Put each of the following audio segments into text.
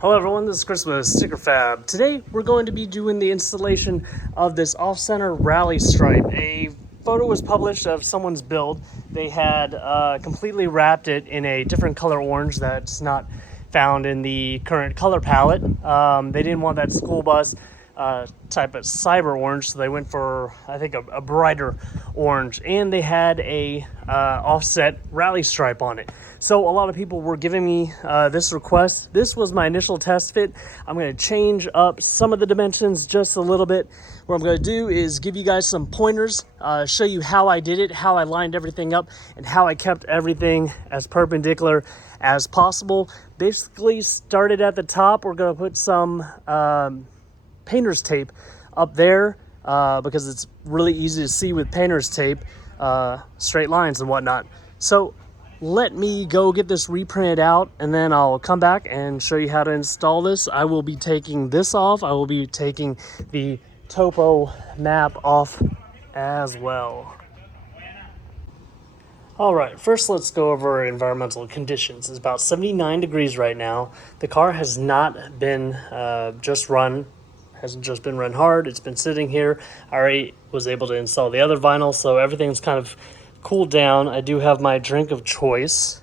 Hello everyone, this is Chris with Sticker Fab. Today we're going to be doing the installation of this off-center rally stripe. A photo was published of someone's build. They had completely wrapped it in a different color orange that's not found in the current color palette. They didn't want that school bus type of cyber orange, so they went for, I think, a brighter orange, and they had a offset rally stripe on it. So a lot of people were giving me this request. This was my initial test fit. I'm going to change up some of the dimensions just a little bit. What I'm going to do is give you guys some pointers, show you how I did it, how I lined everything up, and how I kept everything as perpendicular as possible. Basically started at the top. We're going to put some painter's tape up there because it's really easy to see with painter's tape, straight lines and whatnot. So let me go get this reprinted out, and then I'll come back and show you how to install this. I will be taking this off. I will be taking the topo map off as well. All right, first let's go over environmental conditions. It's about 79 degrees right now. The car has not been hasn't just been run hard. It's been sitting here. I already was able to install the other vinyl, so everything's kind of cooled down. I do have my drink of choice.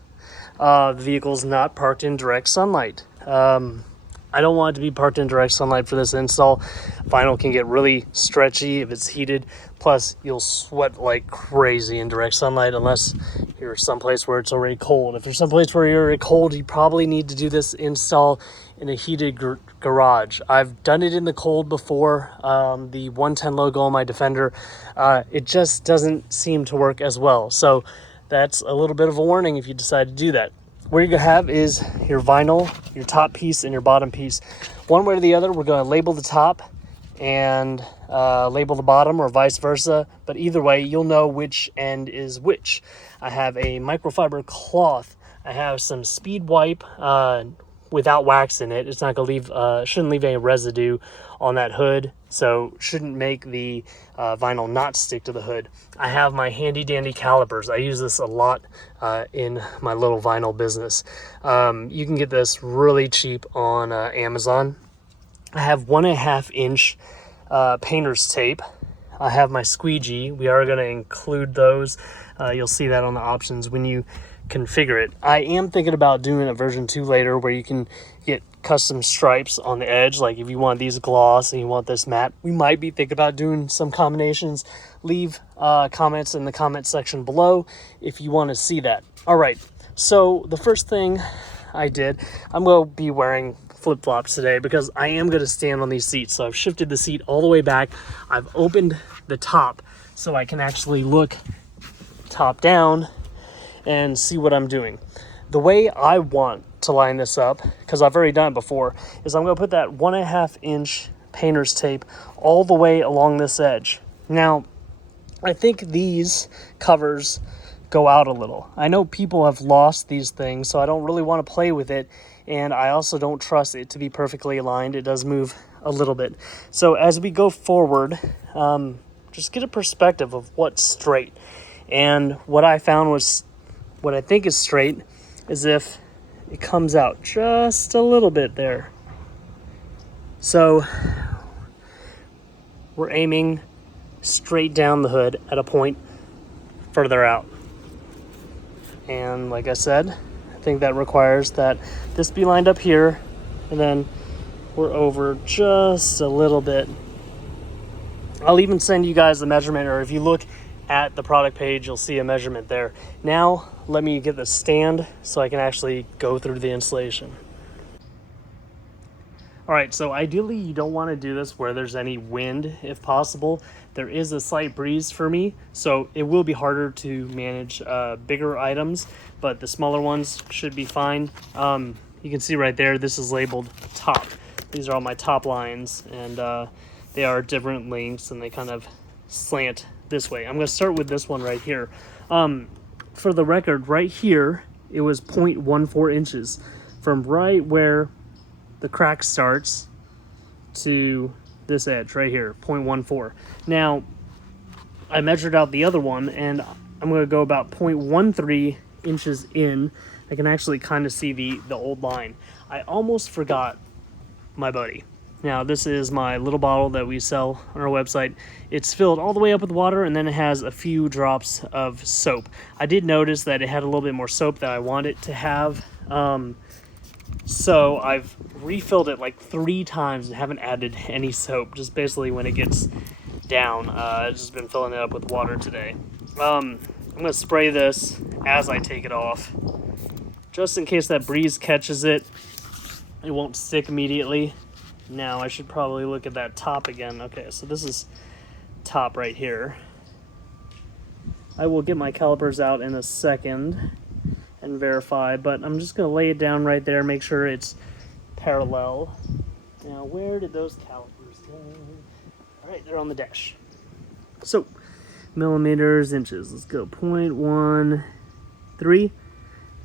The vehicle's not parked in direct sunlight. I don't want it to be parked in direct sunlight for this install. Vinyl can get really stretchy if it's heated. Plus, you'll sweat like crazy in direct sunlight unless you're someplace where it's already cold. If you're someplace where you're already cold, you probably need to do this install in a heated garage. I've done it in the cold before. The 110 logo on my Defender, it just doesn't seem to work as well. So that's a little bit of a warning if you decide to do that. What you're going to have is your vinyl, your top piece, and your bottom piece. One way or the other, we're going to label the top and label the bottom, or vice versa. But either way, you'll know which end is which. I have a microfiber cloth. I have some speed wipe without wax in it. It's not going to leave, shouldn't leave any residue on that hood, so shouldn't make the vinyl not stick to the hood. I have my handy dandy calipers. I use this a lot in my little vinyl business. You can get this really cheap on Amazon. I have 1.5 inch painter's tape. I have my squeegee. We are going to include those. You'll see that on the options when you configure it. I am thinking about doing a version 2 later where you can get custom stripes on the edge. Like if you want these gloss and you want this matte, we might be thinking about doing some combinations. Leave comments in the comment section below if you want to see that. All right, so the first thing I did, I'm going to be wearing flip-flops today because I am going to stand on these seats. So I've shifted the seat all the way back. I've opened the top so I can actually look top down and see what I'm doing. The way I want to line this up, because I've already done it before, is I'm going to put that 1.5 inch painter's tape all the way along this edge. Now, I think these covers go out a little. I know people have lost these things, so I don't really want to play with it, and I also don't trust it to be perfectly aligned. It does move a little bit. So as we go forward, just get a perspective of what's straight. And what I found was, what I think is straight is if it comes out just a little bit there. So we're aiming straight down the hood at a point further out. And like I said, I think that requires that this be lined up here, and then we're over just a little bit. I'll even send you guys the measurement, or if you look at the product page, you'll see a measurement there. Now, let me get the stand so I can actually go through the installation. All right, so ideally you don't want to do this where there's any wind if possible. There is a slight breeze for me, so it will be harder to manage bigger items, but the smaller ones should be fine. You can see right there, this is labeled top. These are all my top lines, and they are different lengths, and they kind of slant this way. I'm going to start with this one right here. For the record, right here, it was 0.14 inches from right where the crack starts to this edge right here, 0.14. Now, I measured out the other one, and I'm going to go about 0.13 inches in. I can actually kind of see the old line. I almost forgot my buddy. Now, this is my little bottle that we sell on our website. It's filled all the way up with water, and then it has a few drops of soap. I did notice that it had a little bit more soap than I want it to have. So I've refilled it like 3 times and haven't added any soap. Just basically when it gets down, I've just been filling it up with water today. I'm going to spray this as I take it off. Just in case that breeze catches it, it won't stick immediately. Now I should probably look at that top again. Okay, so this is top right here. I will get my calipers out in a second and verify, but I'm just going to lay it down right there, make sure it's parallel. Now, where did those calipers go? All right, they're on the dash. So, millimeters, inches. Let's go 0.13,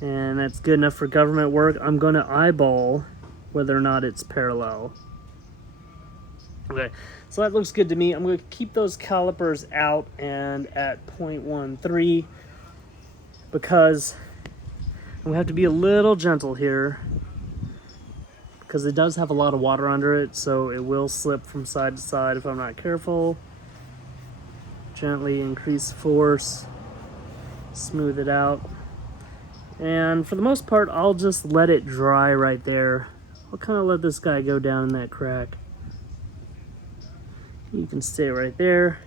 and that's good enough for government work. I'm going to eyeball whether or not it's parallel. Okay, so that looks good to me. I'm going to keep those calipers out and at 0.13 because I'm going to have to be a little gentle here because it does have a lot of water under it, so it will slip from side to side if I'm not careful. Gently increase force, smooth it out. And for the most part, I'll just let it dry right there. I'll kind of let this guy go down in that crack. You can stay right there.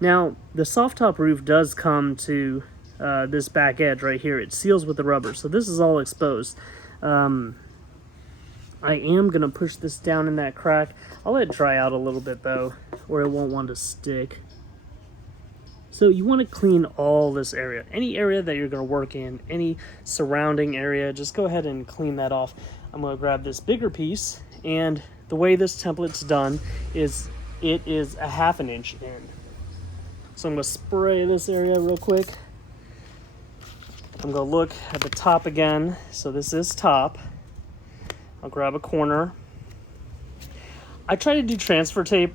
Now, the soft top roof does come to this back edge right here. It seals with the rubber, so this is all exposed. I am going to push this down in that crack. I'll let it dry out a little bit, though, or it won't want to stick. So you want to clean all this area. Any area that you're going to work in, any surrounding area, just go ahead and clean that off. I'm going to grab this bigger piece, and the way this template's done is it is a 1/2 inch in. So I'm going to spray this area real quick. I'm going to look at the top again. So this is top. I'll grab a corner. I tried to do transfer tape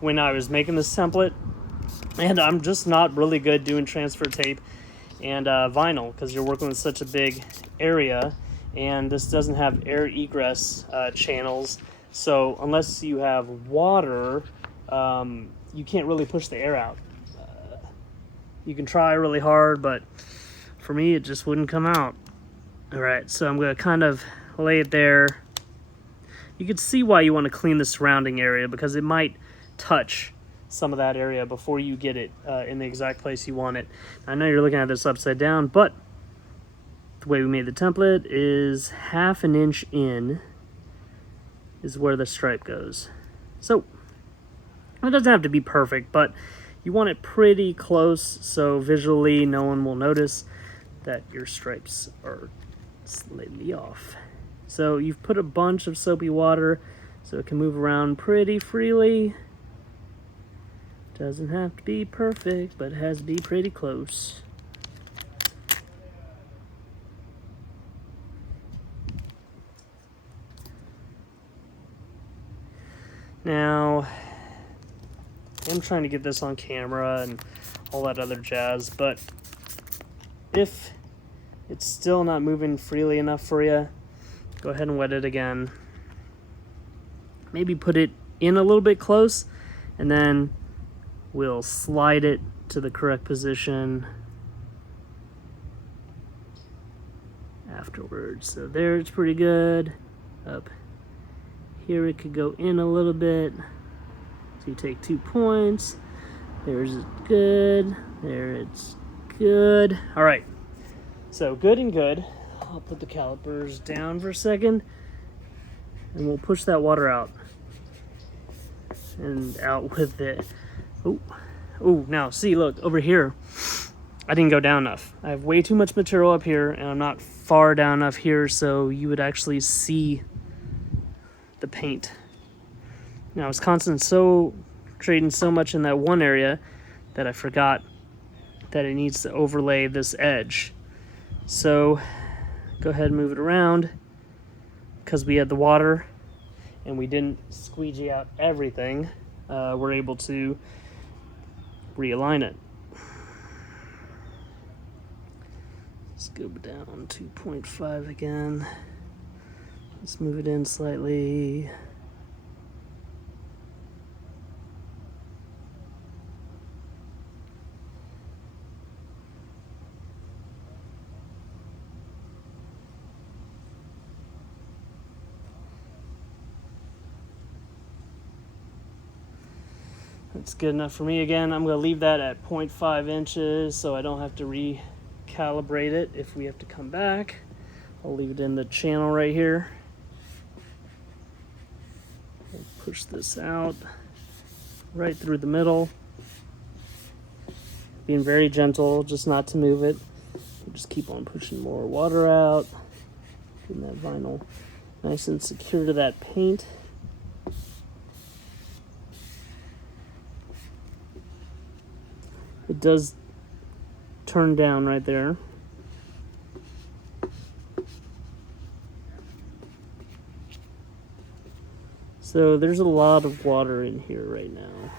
when I was making this template, and I'm just not really good doing transfer tape and vinyl because you're working with such a big area, and this doesn't have air egress channels. So unless you have water, you can't really push the air out. You can try really hard, but for me, it just wouldn't come out. All right, so I'm going to kind of lay it there. You can see why you want to clean the surrounding area because it might touch some of that area before you get it in the exact place you want it. I know you're looking at this upside down, but the way we made the template is 1/2 inch in is where the stripe goes. So it doesn't have to be perfect, but you want it pretty close so visually no one will notice that your stripes are slightly off. So you've put a bunch of soapy water so it can move around pretty freely. Doesn't have to be perfect, but it has to be pretty close. Now, I'm trying to get this on camera and all that other jazz, but if it's still not moving freely enough for you, go ahead and wet it again. Maybe put it in a little bit close, and then we'll slide it to the correct position afterwards. So there, it's pretty good. Up here it could go in a little bit. So you take 2 points. There's it good. There it's good. All right. So good and good. I'll put the calipers down for a second, and we'll push that water out. And out with it. Oh, now see, look, over here, I didn't go down enough. I have way too much material up here, and I'm not far down enough here so you would actually see the paint. Now, I was concentrating so much in that one area that I forgot that it needs to overlay this edge. So go ahead and move it around because we had the water and we didn't squeegee out everything. We're able to realign it. Let's go down 2.5 again. Just move it in slightly. That's good enough for me. Again, I'm going to leave that at 0.5 inches so I don't have to recalibrate it if we have to come back. I'll leave it in the channel right here. We'll push this out right through the middle. Being very gentle, just not to move it. We'll just keep on pushing more water out. Getting that vinyl nice and secure to that paint. It does turn down right there. So there's a lot of water in here right now.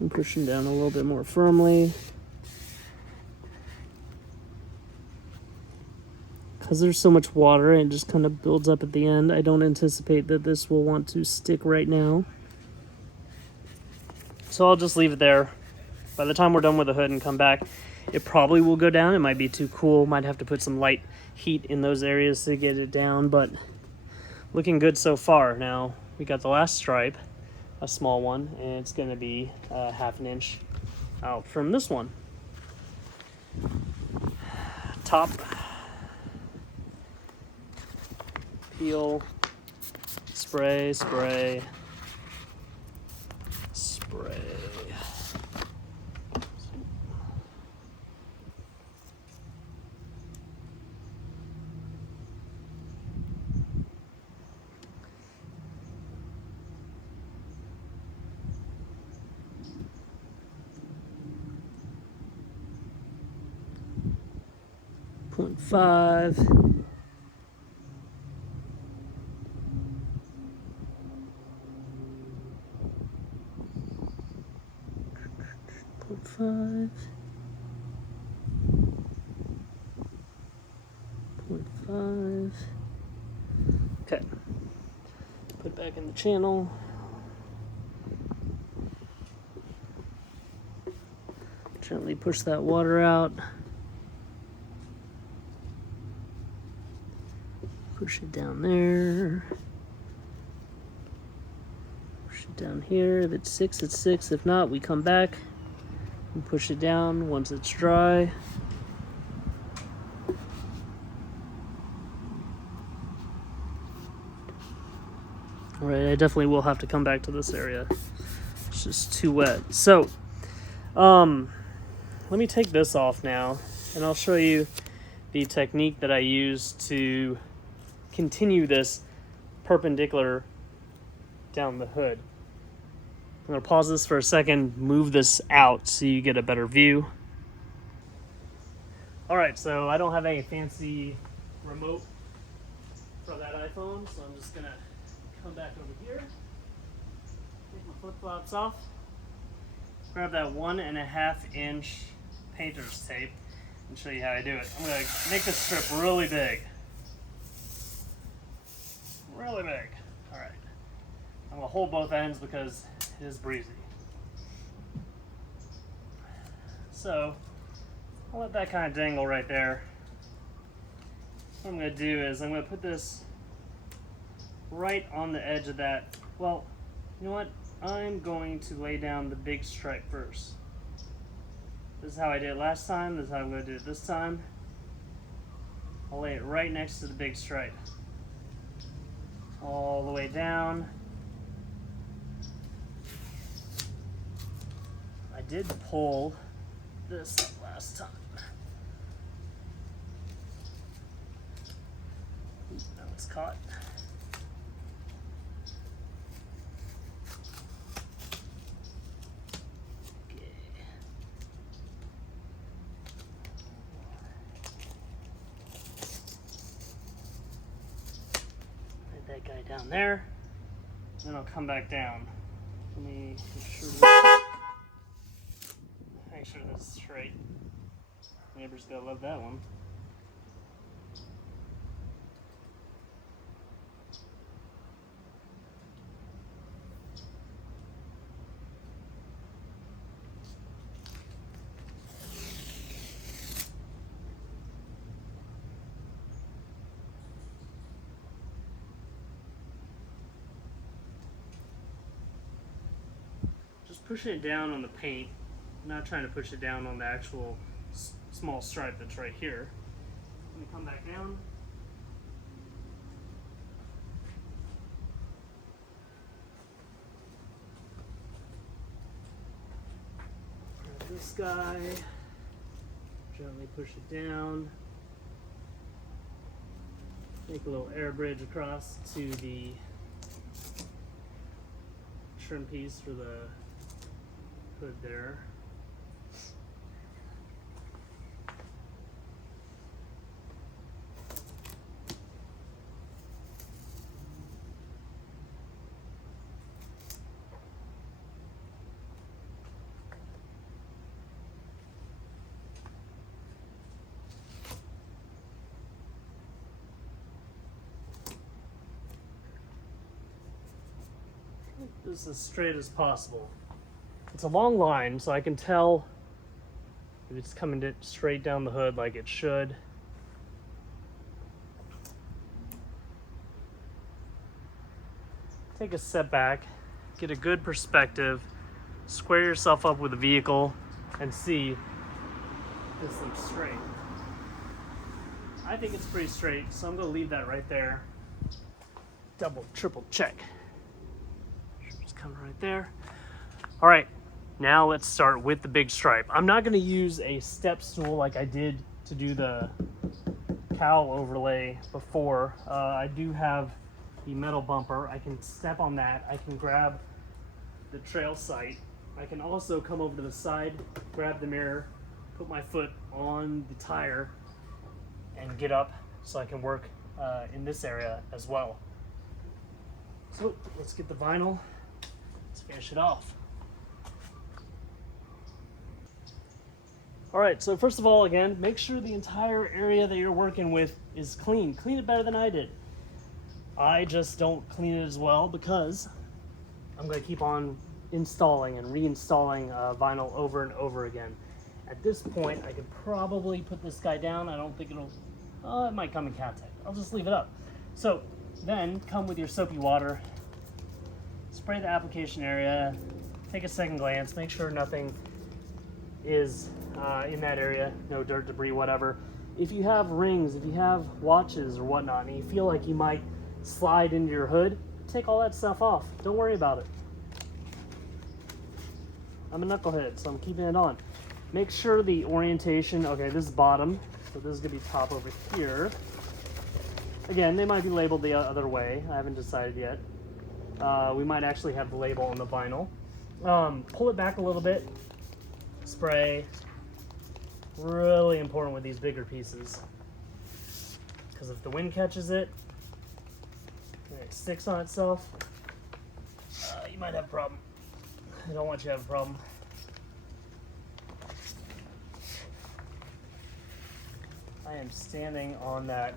I'm pushing down a little bit more firmly. Because there's so much water, it just kind of builds up at the end. I don't anticipate that this will want to stick right now. So I'll just leave it there. By the time we're done with the hood and come back, it probably will go down. It might be too cool. Might have to put some light heat in those areas to get it down, but looking good so far. Now, we got the last stripe, a small one, and it's going to be 1/2 inch out from this one. Top, peel, spray, spray, spray. Point 5. Point 5. 0.5. Okay. Put it back in the channel. Gently push that water out. Push it down there. Push it down here. If it's 6, it's 6. If not, we come back and push it down once it's dry. Alright, I definitely will have to come back to this area. It's just too wet. So, let me take this off now, and I'll show you the technique that I use to continue this perpendicular down the hood. I'm going to pause this for a second, move this out so you get a better view. Alright, so I don't have a fancy remote for that iPhone, so I'm just going to come back over here, take my flip-flops off, grab that 1.5 inch painter's tape and show you how I do it. I'm going to make this strip really big. Really big. Alright. I'm going to hold both ends because it is breezy. So, I'll let that kind of dangle right there. What I'm going to do is I'm going to put this right on the edge of that. Well, you know what? I'm going to lay down the big stripe first. This is how I did it last time. This is how I'm going to do it this time. I'll lay it right next to the big stripe. All the way down. I did pull this up last time. Ooh, now it's caught. That guy down there, then I'll come back down. Let me make sure this is straight. Neighbor's gonna love that one. pushing it down on the paint, not trying to push it down on the actual small stripe that's right here. Let me come back down. Grab this guy, gently push it down. Make a little air bridge across to the trim piece for the hood there. This as straight as possible. It's a long line, so I can tell if it's coming straight down the hood like it should. Take a step back, get a good perspective, square yourself up with the vehicle, and see if this looks straight. I think it's pretty straight, so I'm going to leave that right there. Double, triple check. Coming right there. All right, now let's start with the big stripe. I'm not going to use a step stool like I did to do the cowl overlay before. I do have the metal bumper. I can step on that. I can grab the trail sight. I can also come over to the side, grab the mirror, put my foot on the tire, and get up so I can work in this area as well. So let's get the vinyl. Finish it off. All right, so first of all, again, make sure the entire area that you're working with is clean. Clean it better than I did. I just don't clean it as well because I'm going to keep on installing and reinstalling vinyl over and over again. At this point, I could probably put this guy down. I don't think it might come in contact. I'll just leave it up. So then come with your soapy water. Spray the application area, take a second glance, make sure nothing is in that area, no dirt, debris, whatever. If you have rings, if you have watches or whatnot, and you feel like you might slide into your hood, take all that stuff off. Don't worry about it. I'm a knucklehead, so I'm keeping it on. Make sure the orientation, okay, this is bottom, so this is gonna be top over here. Again, they might be labeled the other way. I haven't decided yet. We might actually have the label on the vinyl. Pull it back a little bit. Spray. Really important with these bigger pieces. Because if the wind catches it, and it sticks on itself, you might have a problem. I don't want you to have a problem. I am standing on that,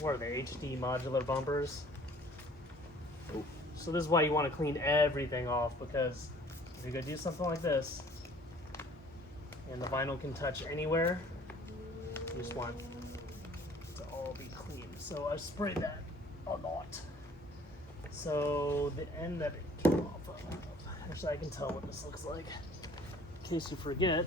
what are they, HD modular bumpers? So this is why you want to clean everything off, because if you're going to do something like this and the vinyl can touch anywhere, you just want it to all be clean. So I sprayed that a lot. So the end that it came off of, actually I can tell what this looks like in case you forget.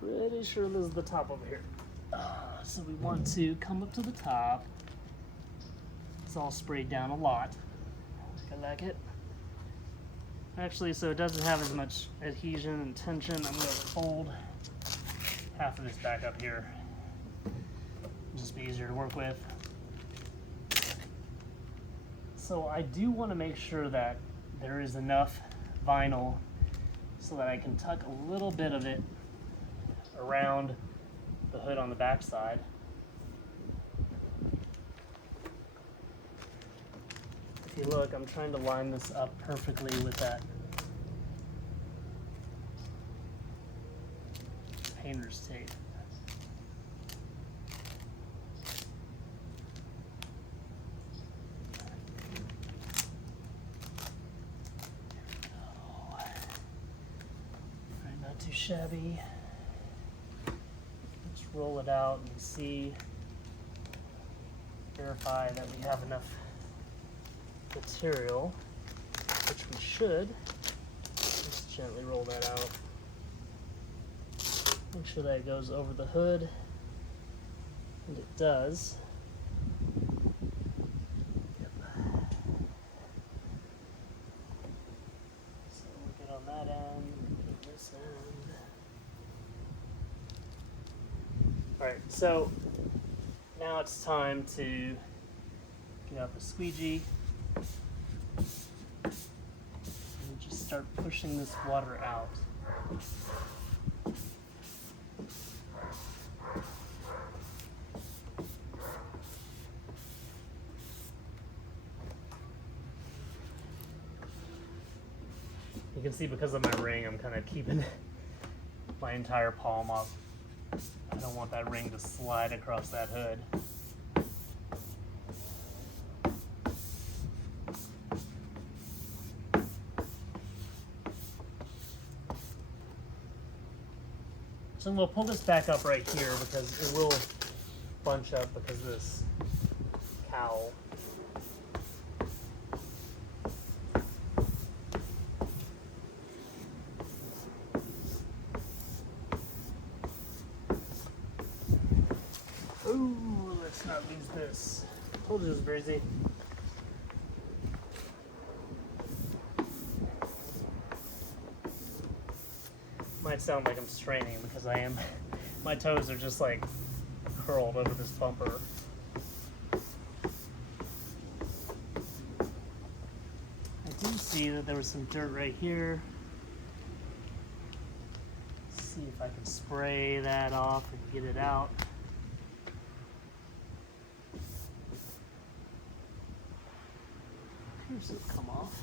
Pretty sure this is the top over here. So we want to come up to the top. It's all sprayed down a lot. I like it. Actually, so it doesn't have as much adhesion and tension, I'm going to fold half of this back up here. It'll just be easier to work with. So I do want to make sure that there is enough vinyl so that I can tuck a little bit of it around the hood on the back side. If you look, I'm trying to line this up perfectly with that painter's tape. shabby. Let's roll it out and see, verify that we have enough material, which we should. Just gently roll that out. Make sure that it goes over the hood, and it does. Yep. So we'll get on that end, get this end. Alright, so now it's time to get out the squeegee and just start pushing this water out. You can see because of my ring, I'm kind of keeping my entire palm up. I don't want that ring to slide across that hood. So we'll pull this back up right here because it will bunch up because of this cowl. Ooh, let's not lose this. Told you it was breezy. Might sound like I'm straining because I am. My toes are just like curled over this bumper. I do see that there was some dirt right here. Let's see if I can spray that off and get it out. Appears to have come off.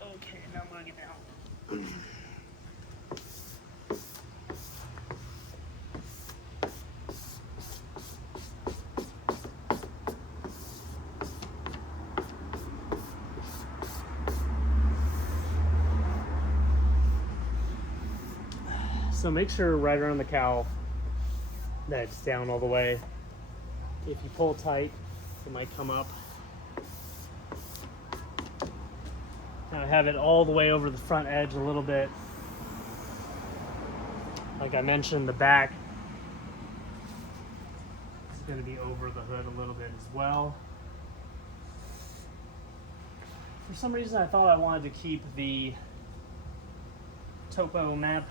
Okay, now I'm gonna get down. So make sure right around the cowl that it's down all the way. If you pull tight, it might come up. Now have it all the way over the front edge a little bit. Like I mentioned, the back is going to be over the hood a little bit as well. For some reason I thought I wanted to keep the topo map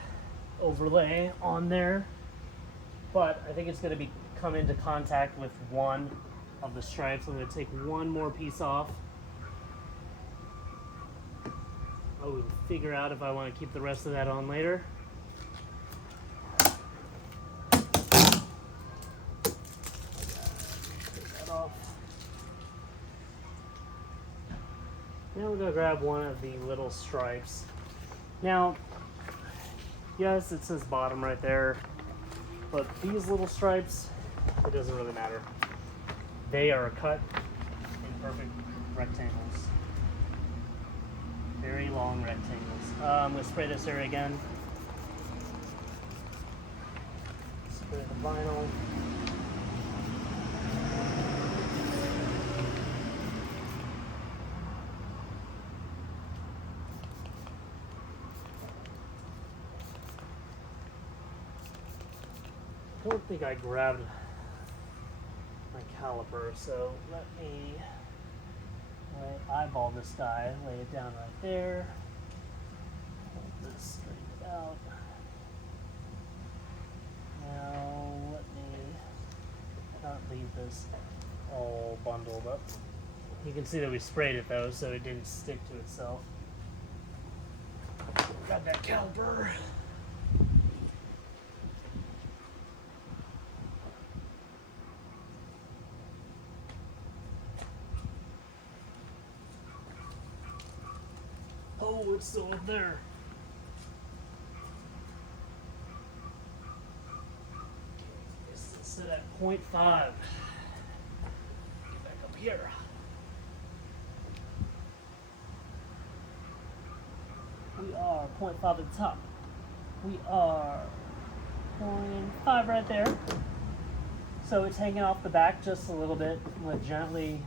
overlay on there, but I think it's going to come into contact with one of the stripes. I'm going to take one more piece off. I will figure out if I want to keep the rest of that on later. Take that off. Now we're going to grab one of the little stripes. Now, yes, it says bottom right there, but these little stripes, it doesn't really matter. They are cut in perfect rectangles. Very long rectangles. I'm going to spray this area again. Spray the vinyl. I don't think I grabbed my caliper, so let me eyeball this guy, lay it down right there, hold this straight out. Now let me not leave this all bundled up. You can see that we sprayed it though, so it didn't stick to itself. Got that caliper. Oh, it's still up there. It's set at 0.5. Get back up here. We are 0.5 at the top. We are 0.5 right there. So it's hanging off the back just a little bit. I'm going to gently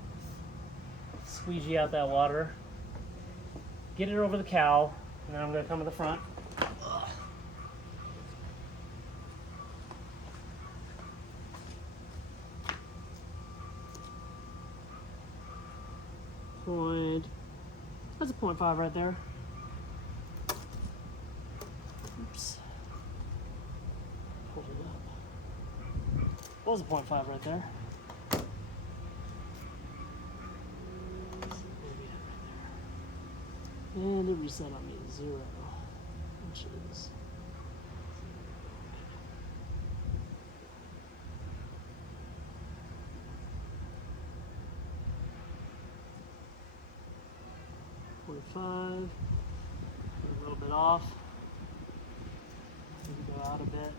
squeegee out that water. Get it over the cowl, and then I'm going to come to the front. That's a 0.5 right there. Oops. Pulled it up. What was a 0.5 right there? And it reset on me to 0, which is 0.5. A little bit off. Maybe go out a bit.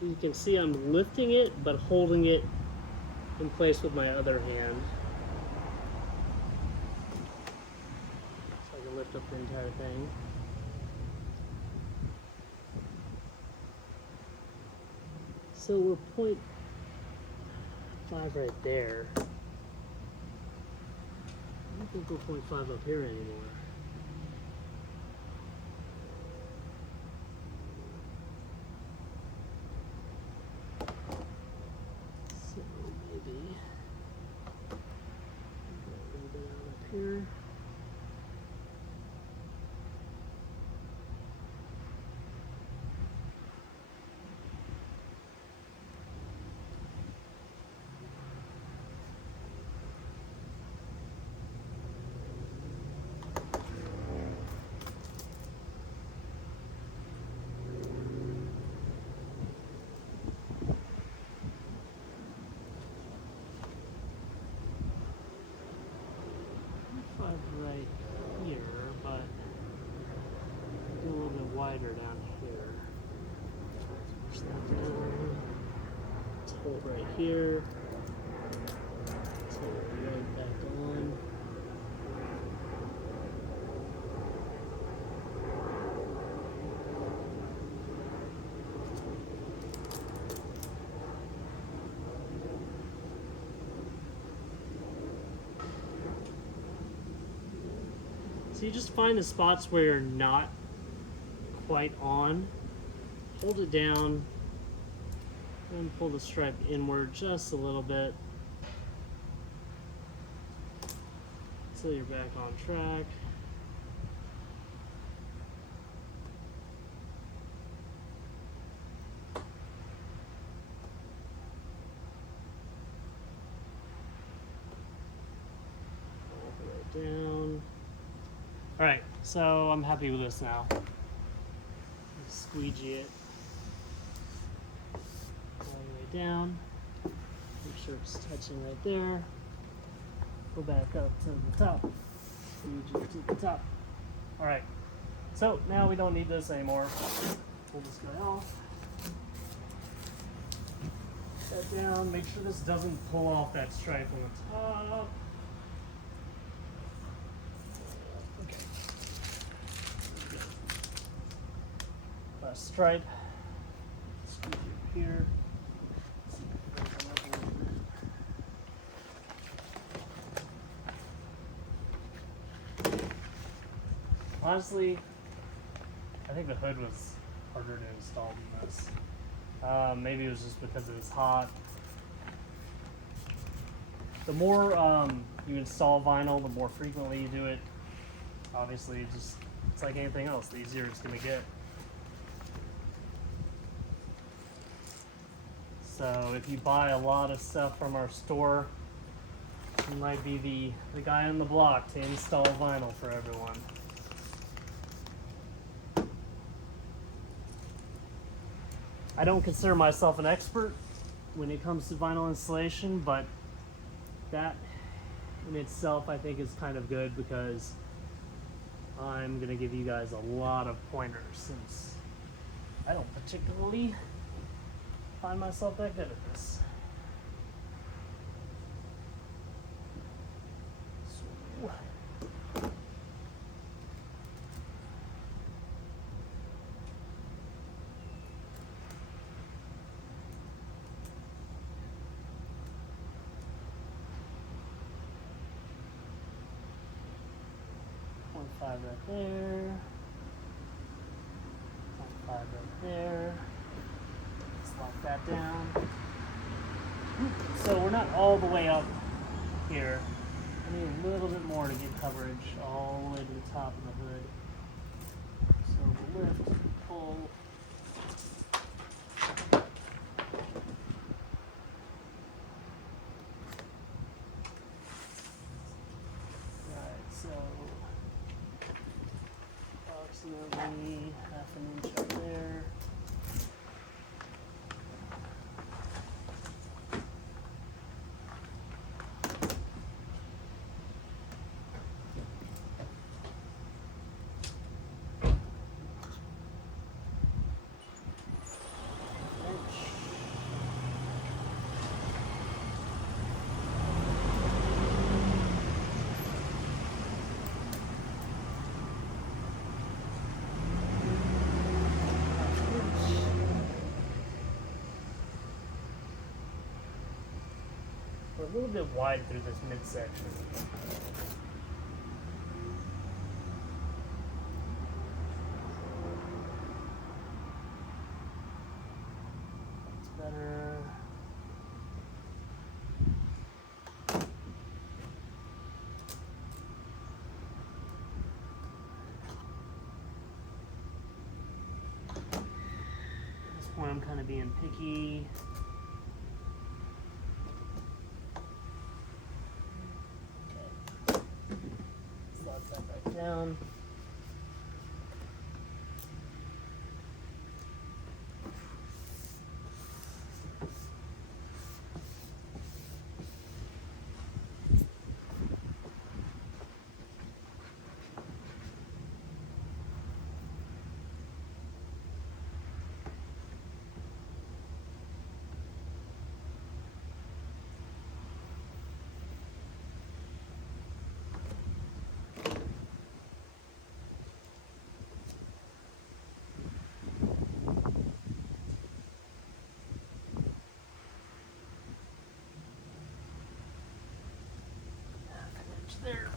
You can see I'm lifting it, but holding it in place with my other hand. So I can lift up the entire thing. So we're 0.5 right there. I don't think we're 0.5 up here anymore. So maybe a little bit out up here. Right here, but do a little bit wider down here. Push that down. Let's hold right here. So we're right back on. So you just find the spots where you're not quite on, hold it down, and pull the stripe inward just a little bit until you're back on track. All the way down. All right, so I'm happy with this now. Squeegee it all the way down. Make sure it's touching right there. Go back up to the top. Squeegee it to the top. All right, so now we don't need this anymore. Pull this guy off. Put that down. Make sure this doesn't pull off that stripe on the top. Stripe. Squeeze it here. See if I can come up a little bit. Honestly, I think the hood was harder to install than this. Maybe it was just because it was hot. The more you install vinyl, the more frequently you do it. Obviously, it's like anything else. The easier it's going to get. So if you buy a lot of stuff from our store, you might be the guy on the block to install vinyl for everyone. I don't consider myself an expert when it comes to vinyl installation, but that in itself I think is kind of good because I'm gonna give you guys a lot of pointers since I don't particularly find myself that good at this. So, 0.5 right there, 0.5 right there. Just lock that down. So we're not all the way up here. I need a little bit more to get coverage all the way to the top of the hood. So we'll lift, pull. Alright, so approximately 1/2 inch up there. We're a little bit wide through this midsection. That's better. At this point I'm kind of being picky. Slot that back down. There.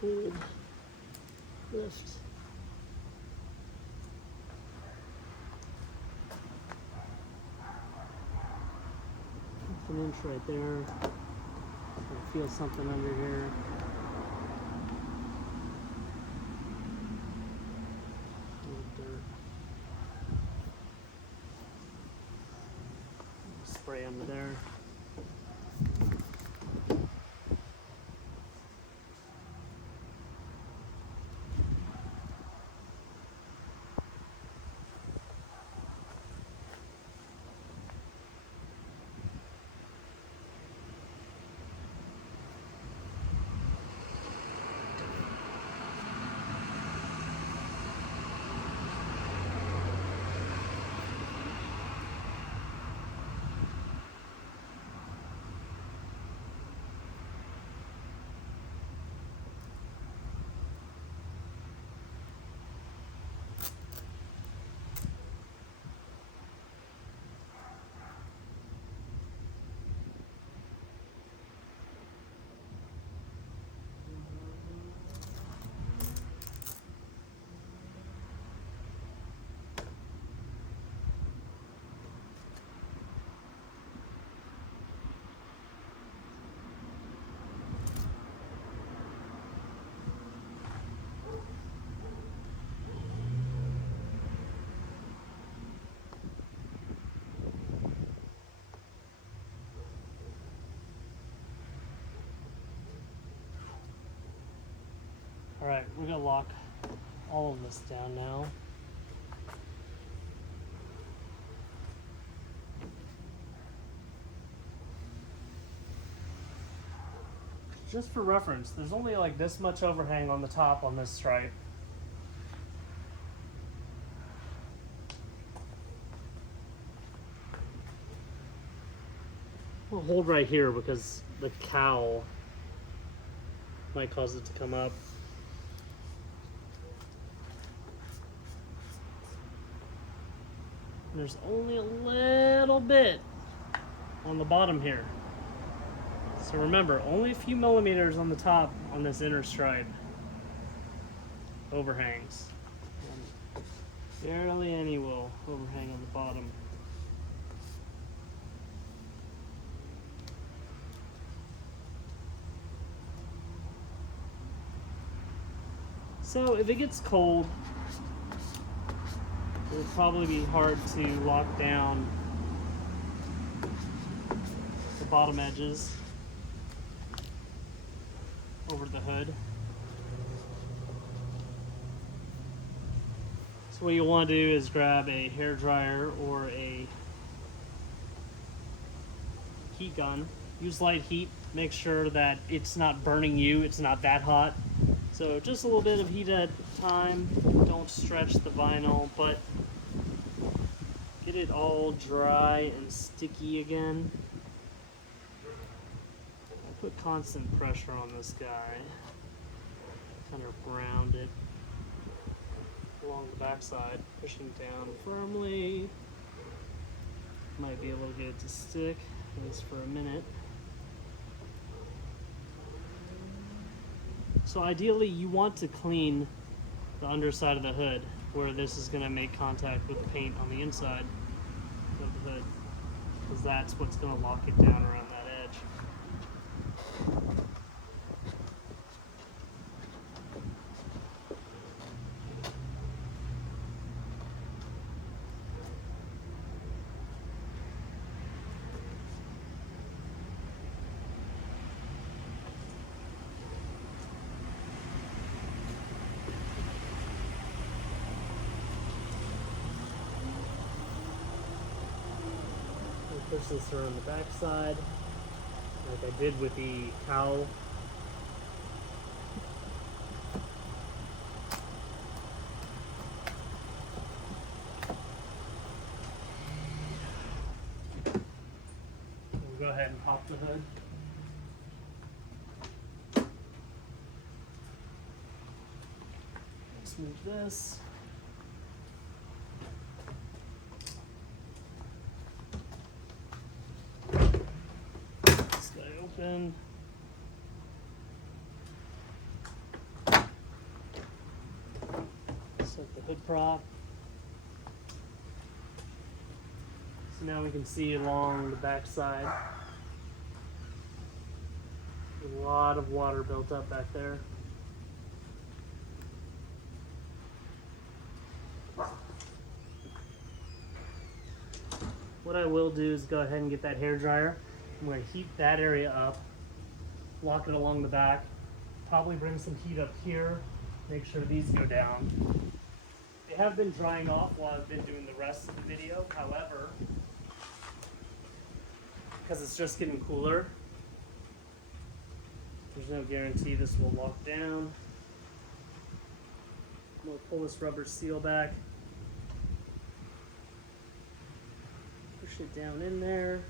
Hold, lift. That's an inch right there. I feel something under here. A little dirt. Spray under there. All right, we're gonna lock all of this down now. just for reference, there's only like this much overhang on the top on this stripe. I'll hold right here because the cowl might cause it to come up. And there's only a little bit on the bottom here. So remember, only a few millimeters on the top on this inner stripe overhangs. And barely any will overhang on the bottom. So if it gets cold, it would probably be hard to lock down the bottom edges over the hood. So what you'll want to do is grab a hair dryer or a heat gun. Use light heat. Make sure that it's not burning you. It's not that hot. So just a little bit of heat at a time. Don't stretch the vinyl, but get it all dry and sticky again. I put constant pressure on this guy. Kind of round it along the backside, pushing down firmly. Might be able to get it to stick, at least for a minute. So ideally you want to clean the underside of the hood where this is going to make contact with the paint on the inside of the hood, because that's what's going to lock it down around that edge. Push this around the back side, like I did with the cowl. We'll go ahead and pop the hood. Let's move this. Open. Set the hood prop. So now we can see along the back side. A lot of water built up back there. What I will do is go ahead and get that hair dryer. I'm going to heat that area up, lock it along the back, probably bring some heat up here, make sure these go down. They have been drying off while I've been doing the rest of the video. However, because it's just getting cooler, there's no guarantee this will lock down. I'm going to pull this rubber seal back, push it down in there.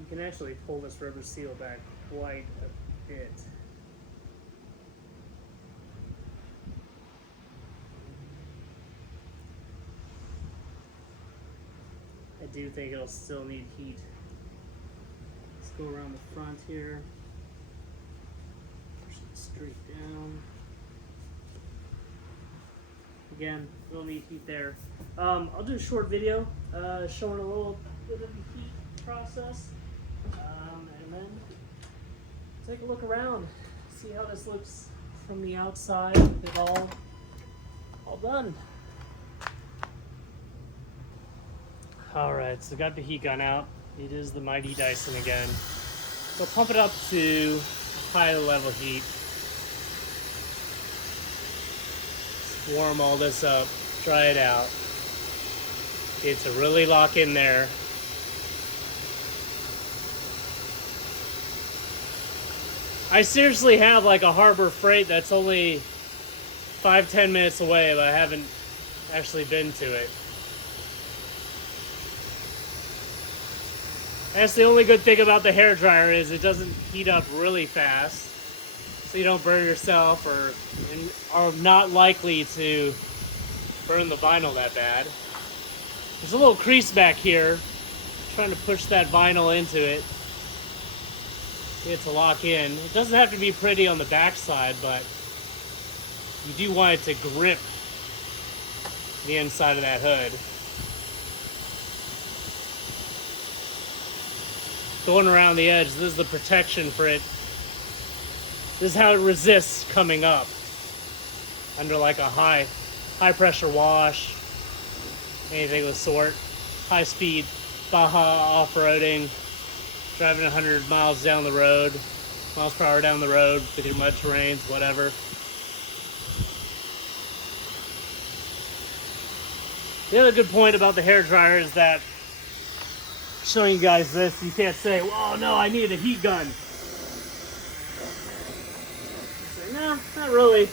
You can actually pull this rubber seal back quite a bit. do think it'll still need heat. Let's go around the front here. Push it straight down. Again, we'll need heat there. I'll do a short video showing a little bit of the heat process, and then take a look around, see how this looks from the outside. It's all done. All right, so got the heat gun out. It is the mighty Dyson again. So pump it up to high level heat. Warm all this up, dry it out. It's to really lock in there. I seriously have like a Harbor Freight that's only 5-10 minutes away, but I haven't actually been to it. That's the only good thing about the hairdryer is it doesn't heat up really fast. So you don't burn yourself or are not likely to burn the vinyl that bad. There's a little crease back here. I'm trying to push that vinyl into it. Get it to lock in. It doesn't have to be pretty on the back side, but you do want it to grip the inside of that hood. Going around the edge, this is the protection for it. This is how it resists coming up under like a high pressure wash, anything of the sort. High speed Baja off-roading, driving 100 miles down the road, miles per hour down the road with your mud terrains, whatever. The other good point about the hairdryer is that, showing you guys this, you can't say, "Oh no, I need a heat gun." No, not really.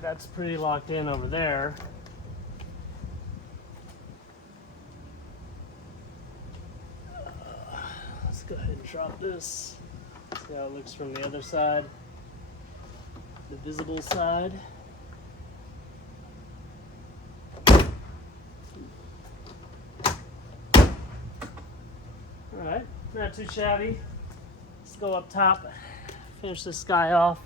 That's pretty locked in over there. Let's go ahead and drop this. See how it looks from the other side, the visible side. Alright, not too shabby. Let's go up top, finish this guy off.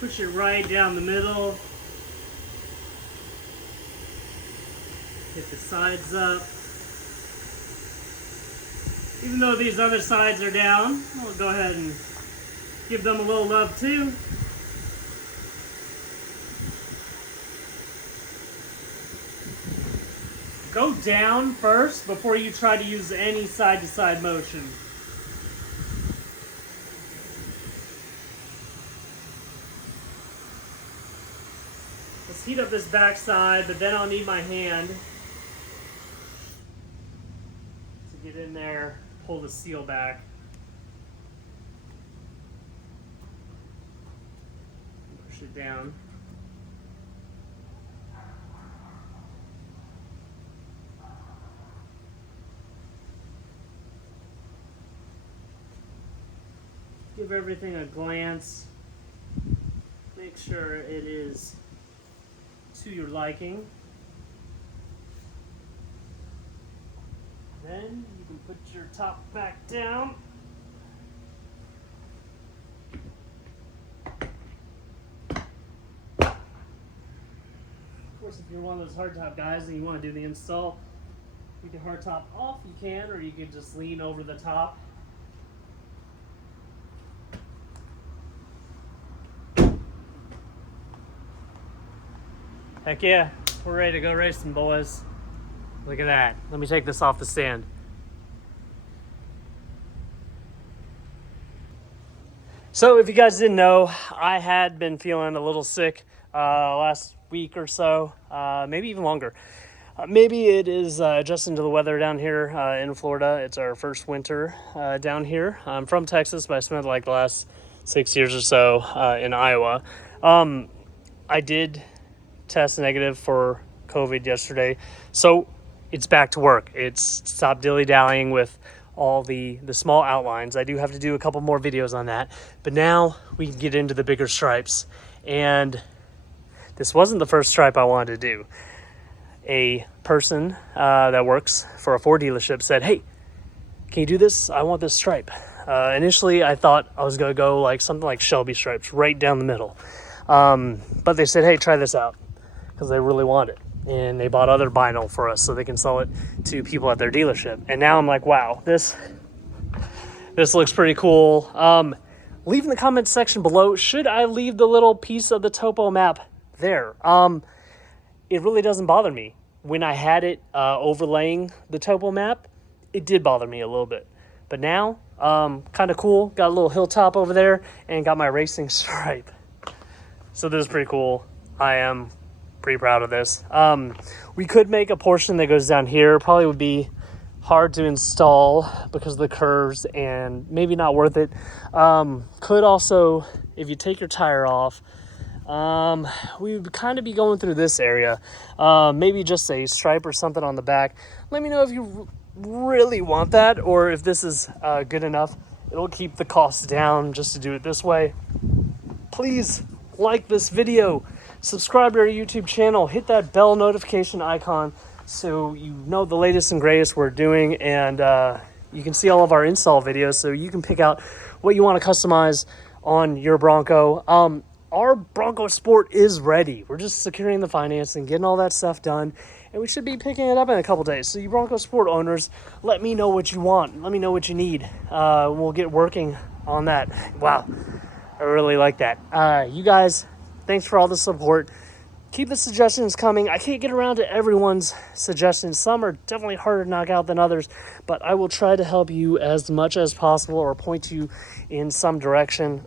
Push it right down the middle. Hit the sides up. Even though these other sides are down, we'll go ahead and give them a little love too. Go down first before you try to use any side-to-side motion. Let's heat up this back side, but then I'll need my hand to get in there, pull the seal back. Push it down. give everything a glance. Make sure it is to your liking. Then you can put your top back down. Of course, if you're one of those hardtop guys and you want to do the install, you can hardtop off, you can, or you can just lean over the top. Heck yeah, we're ready to go racing, boys. Look at that. Let me take this off the stand. So if you guys didn't know, I had been feeling a little sick last week or so, maybe even longer. Maybe it is adjusting to the weather down here in Florida. It's our first winter down here. I'm from Texas, but I spent like the last 6 years or so in Iowa. I did test negative for COVID yesterday, so it's back to work. It's stopped dilly-dallying with all the small outlines. I do have to do a couple more videos on that, but now we can get into the bigger stripes. And this wasn't the first stripe I wanted to do. A person that works for a Ford dealership said, "Hey, can you do this? I want this stripe." Initially, I thought I was going to go like something like Shelby stripes right down the middle. But they said, "Hey, try this out," because they really want it. And they bought other vinyl for us so they can sell it to people at their dealership. And now I'm like, wow, this looks pretty cool. Leave in the comments section below, should I leave the little piece of the topo map there? It really doesn't bother me. When I had it overlaying the topo map, it did bother me a little bit. But now, kind of cool. Got a little hilltop over there and got my racing stripe. So this is pretty cool. I am pretty proud of this. We could make a portion that goes down here. Probably would be hard to install because of the curves and maybe not worth it. Could also, if you take your tire off, we would kind of be going through this area. Maybe just a stripe or something on the back. Let me know if you really want that, or if this is good enough. It'll keep the costs down just to do it this way. Please like this video, subscribe to our YouTube channel, hit that bell notification icon so you know the latest and greatest we're doing, and you can see all of our install videos so you can pick out what you want to customize on your Bronco. Our Bronco Sport is ready. We're just securing the financing, getting all that stuff done, and we should be picking it up in a couple days. So you Bronco Sport owners, let me know what you want. Let me know what you need. We'll get working on that. Wow, I really like that. You guys, thanks for all the support. Keep the suggestions coming. I can't get around to everyone's suggestions. Some are definitely harder to knock out than others, but I will try to help you as much as possible or point you in some direction.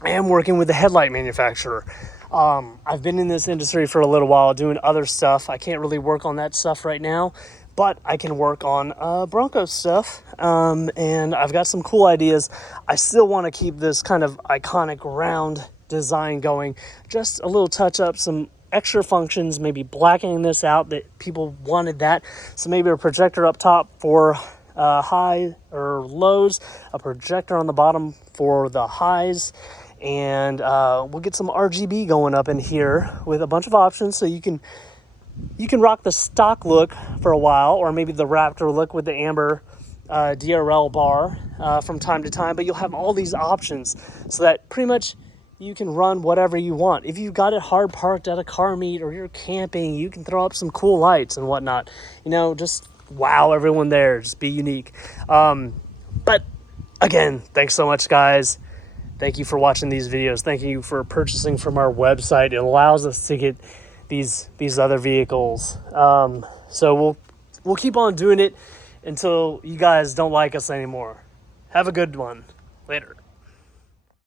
I am working with a headlight manufacturer. I've been in this industry for a little while doing other stuff. I can't really work on that stuff right now, but I can work on Bronco stuff, and I've got some cool ideas. I still want to keep this kind of iconic round design going, just a little touch up, some extra functions, maybe blackening this out that people wanted that. So maybe a projector up top for high or lows, a projector on the bottom for the highs, and we'll get some RGB going up in here with a bunch of options so you can rock the stock look for a while, or maybe the Raptor look with the amber DRL bar from time to time, but you'll have all these options so that pretty much you can run whatever you want. If you've got it hard parked at a car meet or you're camping, you can throw up some cool lights and whatnot. You know, just wow everyone there. Just be unique. But again, thanks so much, guys. Thank you for watching these videos. Thank you for purchasing from our website. It allows us to get these other vehicles. So we'll keep on doing it until you guys don't like us anymore. Have a good one. Later.